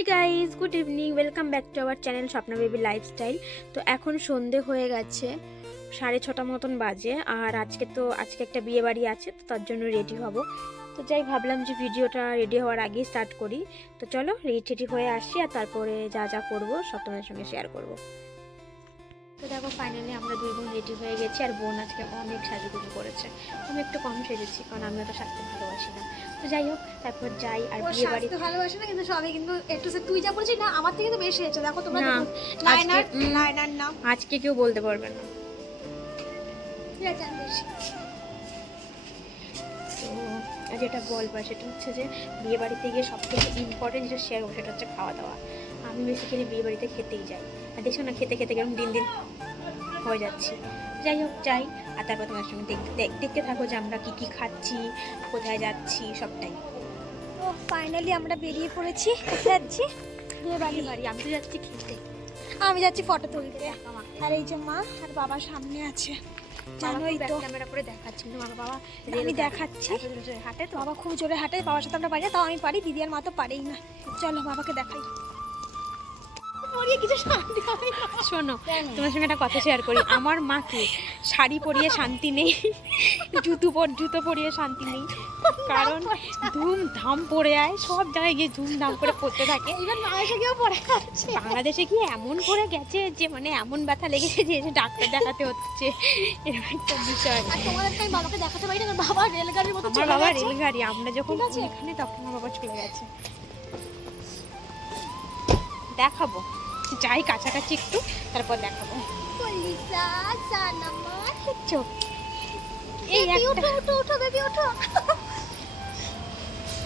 Hi guys good evening welcome back to our channel Swapna baby lifestyle তো এখন সন্ধে হয়ে গেছে, সাড়ে ছটা মতন বাজে, আর আজকে তো, আজকে একটা বিয়ে বাড়ি আছে, তো তার জন্য রেডি হব। তো যাই, ভাবলাম যে ভিডিওটা রেডি হওয়ার আগেই স্টার্ট করি। তো চলো রেডি টেডি হয়ে আসি, আর তারপরে যা যা করব, সব তোমাদের সঙ্গে শেয়ার করব। তো দেখো ফাইনালি আমরা দুই বোন রেডি হয়ে গেছি, আর বোন আজকে অনেক সাজুগুজু করেছে। একটু কম সেজেছি কারণ আমি অত সাজতে ভালোবাসি না। তো যাই হোক তারপর যাই আর বিয়ে বাড়ি স্বাস্থ্য ভালোবাসে না কিন্তু সবাই কিন্তু একটু সে তুই যা বলছিস না আমার থেকে তো বেশি হয়েছে। দেখো তোমরা না, লাইনার লাইনার নাম। আজকে কেউ বলতে পারবে না। তো যেটা বলব সেটা হচ্ছে যে বিয়ে বাড়িতে গিয়ে সব থেকে ইম্পর্টেন্ট যেটা শেয়ার করব সেটা হচ্ছে খাওয়া দাওয়া। আমি বেসিক্যালি বিয়ে বাড়িতে খেতেই যাই। আর দেখছ না খেতে খেতে কেরম দিন দিন হয়ে যাচ্ছি। যাই হোক যাই। আর তারপর তোমার সঙ্গে দেখতে দেখতে থাকো যে আমরা কী কী খাচ্ছি কোথায় যাচ্ছি সবটাই। তো ফাইনালি আমরা বেরিয়ে পড়েছি কোথায় যাচ্ছি? বিয়ে বাড়ি বাড়ি। আমি তো যাচ্ছি খেলতে আমি যাচ্ছি ফটো তুলতে। আর এই যে মা আর বাবা সামনে আছে। জানোই তো। ক্যামেরা করে দেখাচ্ছি। কিন্তু আমার বাবা আমি দেখাচ্ছি। হাটে তো? বাবা খুব জোরে হাঁটে। বাবার সাথে আমরা পারি না তাও আমি পারি দিদি আর মা তো পারেই না। চলো বাবাকে দেখাই। পরিয়ে কিছু শান্তি হবে শোনো তোমার সঙ্গে একটা কথা শেয়ার করি। আমার মাকে শাড়ি পরিয়ে শান্তি নেই জুতো পর জুতো পরিয়ে শান্তি নেই। কারণ ধুম ধাম পরে আয় সব জায়গায় গিয়ে ধুম ধাম করে পড়তে থাকে। বাংলাদেশে গিয়ে এমন করে গেছে যে মানে এমন ব্যথা লেগেছে যে এসে ডাক্তার দেখাতে হচ্ছে? এরকম একটা বিষয়। বাবাকে দেখাতে পারি না বাবা রেলগাড়ির মতো আমার বাবা রেলগাড়ি আমরা যখন এখানে তখন আমার বাবা চলে গেছে। দেখাবো। যাই কাছাকাছি একটু তারপর দেখাবো।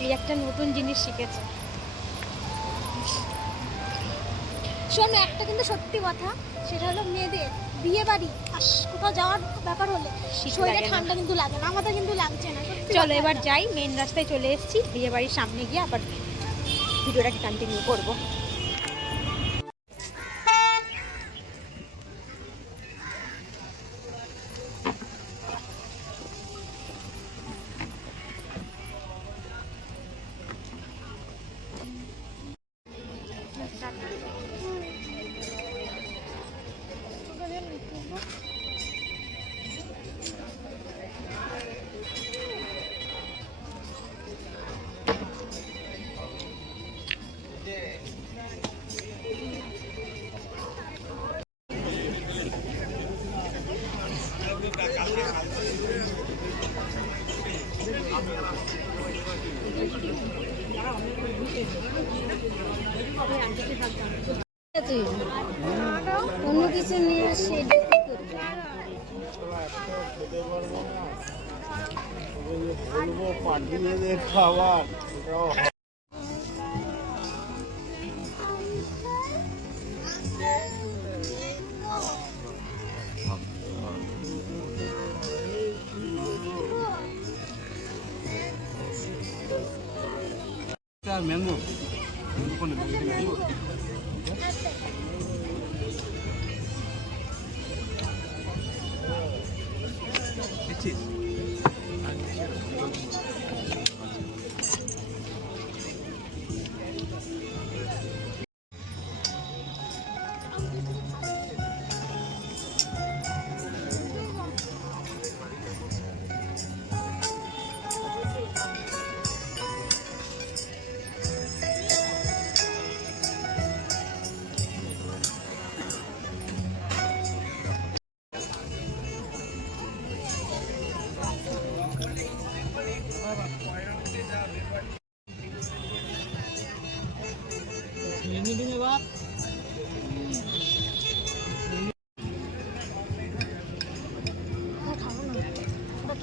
এই একটা নতুন জিনিস শিখেছে। শোনো একটা কিন্তু সত্যি কথা সেটা হলো মেয়েদের বিয়ে বাড়ি কোথাও যাওয়ার ব্যাপার হলে শরীরে ঠান্ডা কিন্তু লাগে না আমাদের কিন্তু লাগছে না চলো এবার যাই মেন রাস্তায় চলে এসেছি বিয়ে বাড়ির সামনে গিয়ে আবার ভিডিওটাকে কন্টিনিউ করব। অন্য কিছু নিয়ে আসে। বলবো পাঠিয়ে দে খাবার এটাও হয়। একটা ম্যাঙ্গো কোনটা ম্যাঙ্গো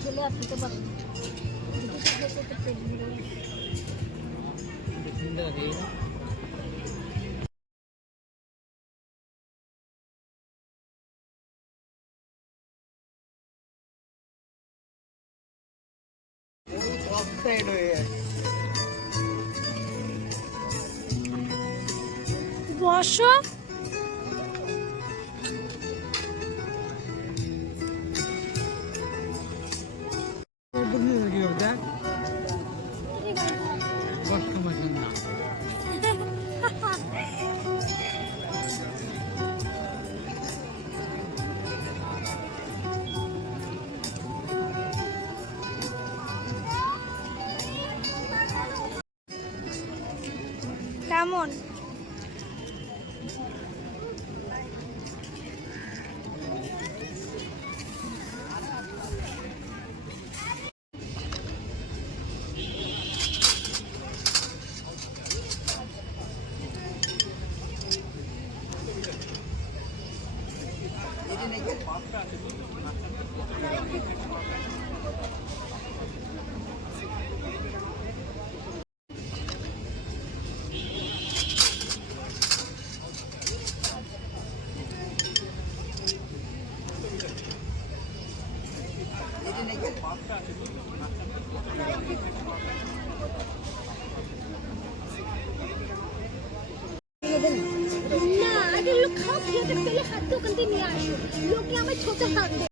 খেলে আর খেতে পারব না দুটো খেলে তো পেট ভরে অফসাইড হয়ে যাচ্ছে কেমন? না ওখান থেকে নিয়ে আসো। লোকে আমার ছোট হাত